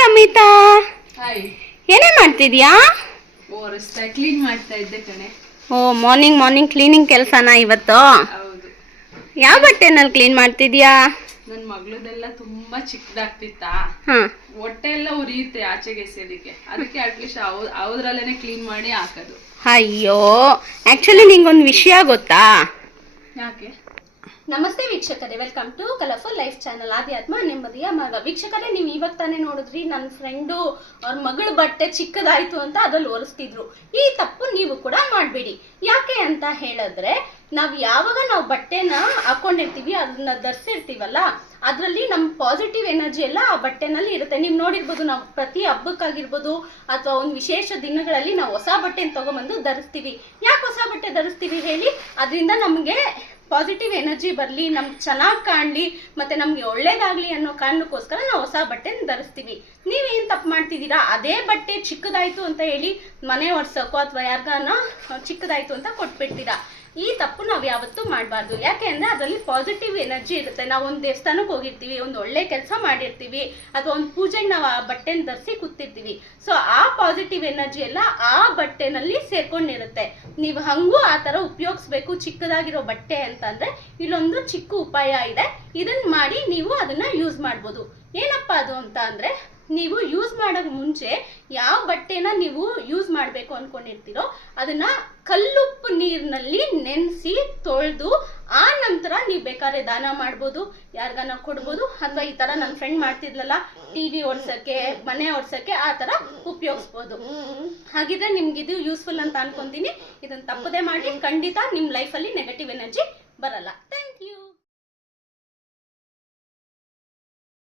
Ramitha, hi. ಏನೇ ಮಾಡ್ತಿದ್ಯಾ? Clean ಮಾಡ್ತಾ ಇದ್ದೆ ಕಣೆ. ಓ, ಮಾರ್ನಿಂಗ್ ಕ್ಲೀನಿಂಗ್ ಕೆಲಸನಾ ಇವತ್ತು? ಹೌದು. ಯಾವ ಬಟ್ಟೆನಲ್ಲಿ ಕ್ಲೀನ್ ಮಾಡ್ತಿದ್ಯಾ? ನನ್ನ ಮಗಳದೆಲ್ಲ ತುಂಬಾ ಚಿಕ್ಕದಾಗ್ತಿತ್ತಾ, ಹಾ, ಹೊಟ್ಟೆ ಎಲ್ಲ ಉರಿಯುತ್ತೆ ಆಚೆಗೆ ಎಸೆಯೋದಕ್ಕೆ. ಅದಕ್ಕೆ ಅಟ್ಲೀಸ್ಟ್ ಅವ್ರಲ್ಲೇನೆ ಕ್ಲೀನ್ ಮಾಡಿ ಹಾಕೋದು. ಅಯ್ಯೋ, ಆಕ್ಚುಲಿ ನಿಂಗೊಂದು ವಿಷಯ ಗೊತ್ತಾ? ಯಾಕೆ? ನಮಸ್ತೆ ವೀಕ್ಷಕರೇ, welcome to colourful life channel ಆಧ್ಯಾತ್ಮ ನೆಮ್ಮದಿಯ ಮಾರ್ಗ. ವೀಕ್ಷಕರೇ, ನೀವು ಇವಾಗ ತಾನೇ ನೋಡಿದ್ರಿ ನನ್ನ ಫ್ರೆಂಡು ಅವ್ರ ಮಗಳ ಬಟ್ಟೆ ಚಿಕ್ಕದಾಯ್ತು ಅಂತ ಅದ್ರಲ್ಲಿ ಒರೆಸ್ತಿದ್ರು. ಈ ತಪ್ಪು ನೀವು ಕೂಡ ಮಾಡಬೇಡಿ. ಯಾಕೆ ಅಂತ ಹೇಳಿದ್ರೆ, ನಾವು ಬಟ್ಟೆನ ಹಾಕೊಂಡಿರ್ತೀವಿ, ಅದನ್ನ ಧರಿಸಿರ್ತೀವಲ್ಲ, ಅದರಲ್ಲಿ ನಮ್ಮ ಪಾಸಿಟಿವ್ ಎನರ್ಜಿ ಎಲ್ಲ ಆ ಬಟ್ಟೆನಲ್ಲಿ ಇರುತ್ತೆ. ನೀವು ನೋಡಿರ್ಬೋದು, ನಾವು ಪ್ರತಿ ಹಬ್ಬಕ್ಕಾಗಿರ್ಬೋದು ಅಥವಾ ಒಂದು ವಿಶೇಷ ದಿನಗಳಲ್ಲಿ ನಾವು ಹೊಸ ಬಟ್ಟೆನ ತಗೊಂಬಂದು ಧರಿಸ್ತೀವಿ. ಯಾಕೆ ಹೊಸ ಬಟ್ಟೆ ಧರಿಸ್ತೀವಿ ಹೇಳಿ? ಅದರಿಂದ ನಮಗೆ ಪಾಸಿಟಿವ್ ಎನರ್ಜಿ ಬರಲಿ, ನಮ್ಗೆ ಚೆನ್ನಾಗಿ ಕಾಣಲಿ, ಮತ್ತೆ ನಮಗೆ ಒಳ್ಳೇದಾಗಲಿ ಅನ್ನೋ ಕಾರಣಕ್ಕೋಸ್ಕರ ನಾವು ಹೊಸ ಬಟ್ಟೆನ ಧರಿಸ್ತೀವಿ. ನೀವೇನು ತಪ್ಪು ಮಾಡ್ತಿದ್ದೀರಾ? ಅದೇ ಬಟ್ಟೆ ಚಿಕ್ಕದಾಯ್ತು ಅಂತ ಹೇಳಿ ಮನೆ ಒರ್ಸೋಕೋ ಅಥವಾ ಯಾರಿಗಾನ ಚಿಕ್ಕದಾಯ್ತು ಅಂತ ಕೊಟ್ಬಿಡ್ತೀರಾ. ಈ ತಪ್ಪು ನಾವು ಯಾವತ್ತೂ ಮಾಡಬಾರ್ದು. ಯಾಕೆ ಅಂದರೆ ಅದರಲ್ಲಿ ಪಾಸಿಟಿವ್ ಎನರ್ಜಿ ಇರುತ್ತೆ. ನಾವು ಒಂದು ದೇವಸ್ಥಾನಕ್ಕೆ ಹೋಗಿರ್ತೀವಿ, ಒಂದು ಒಳ್ಳೆ ಕೆಲಸ ಮಾಡಿರ್ತೀವಿ, ಅಥವಾ ಒಂದು ಪೂಜೆಗೆ ನಾವು ಆ ಬಟ್ಟೆನ ಧರಿಸಿ ಕೂತಿರ್ತೀವಿ. ಸೊ ಆ ಪಾಸಿಟಿವ್ ಎನರ್ಜಿ ಎಲ್ಲ ಆ ಬಟ್ಟೆನಲ್ಲಿ ಸೇರ್ಕೊಂಡಿರುತ್ತೆ. ನೀವು ಹಂಗೂ ಆ ಥರ ಉಪಯೋಗಿಸ್ಬೇಕು ಚಿಕ್ಕದಾಗಿರೋ ಬಟ್ಟೆ ಅಂತಂದರೆ, ಇಲ್ಲೊಂದು ಚಿಕ್ಕ ಉಪಾಯ ಇದೆ. ಇದನ್ನ ಮಾಡಿ ನೀವು ಅದನ್ನ ಯೂಸ್ ಮಾಡ್ಬೋದು. ಏನಪ್ಪ ಅದು ಅಂತ ಅಂದರೆ, ನೀವು ಯೂಸ್ ಮಾಡೋಕೆ ಮುಂಚೆ ಯಾವ ಬಟ್ಟೆನ ನೀವು ಯೂಸ್ ಮಾಡಬೇಕು ಅಂದ್ಕೊಂಡಿರ್ತೀರೋ ಅದನ್ನ ಕಲ್ಲುಪ್ಪು ನೀರಿನಲ್ಲಿ ನೆನೆಸಿ ತೊಳೆದು ಆ ನಂತರ ನೀವು ಬೇಕಾದ್ರೆ ದಾನ ಮಾಡ್ಬೋದು, ಯಾರಿಗಾನ ಕೊಡ್ಬೋದು, ಅಥವಾ ಈ ಥರ ನನ್ನ ಫ್ರೆಂಡ್ ಮಾಡ್ತಿದ್ಲಲ್ಲ, TV ಓಡಿಸೋಕ್ಕೆ, ಮನೆ ಓಡಿಸೋಕ್ಕೆ ಆ ಥರ ಉಪಯೋಗಿಸ್ಬೋದು. ಹಾಗಿದ್ರೆ ನಿಮ್ಗೆ ಇದು ಯೂಸ್ಫುಲ್ ಅಂತ ಅನ್ಕೊಂತೀನಿ. ಇದನ್ನು ತಪ್ಪದೇ ಮಾಡಿ, ಖಂಡಿತ ನಿಮ್ಮ ಲೈಫಲ್ಲಿ ನೆಗೆಟಿವ್ ಎನರ್ಜಿ ಬರಲ್ಲ.